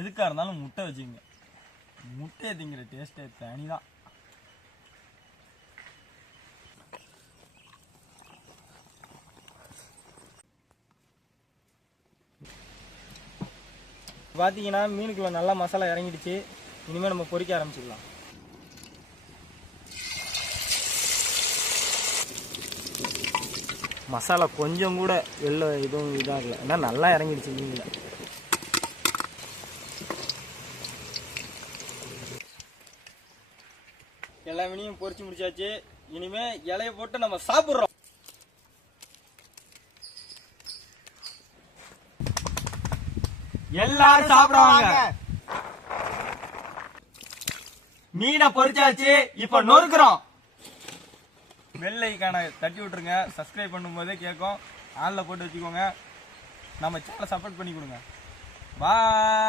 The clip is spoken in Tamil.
எதுக்காக இருந்தாலும் முட்டை வச்சுங்க. முட்டையை திங்கிற டேஸ்ட்டே தனிதான். பார்த்தீங்கன்னா மீனுக்குள்ள நல்லா மசாலா இறங்கிடுச்சு. இனிமேல் நம்ம பொரிக்க ஆரம்பிச்சிடலாம். மசாலா கொஞ்சம் கூட வெளில எதுவும் இதாகல, ஏன்னா நல்லா இறங்கிடுச்சு மீனில். எல்லா மீனையும் பொரிச்சு முடிச்சாச்சு. இனிமே இலைய போட்டு நம்ம சாப்பிட்றோம். எல்லாரும் சாப்பிடுவாங்க. மீனை பொரிச்சாச்சு, இப்ப நொறுக்குறோம். பெல் ஐகானை தட்டி விட்டுருங்க. சப்ஸ்கிரைப் பண்ணும்போதே கேட்கும், ஆன்ல போட்டு வச்சுக்கோங்க. நம்ம சேனலை சப்போர்ட் பண்ணி கொடுங்க. பாய்.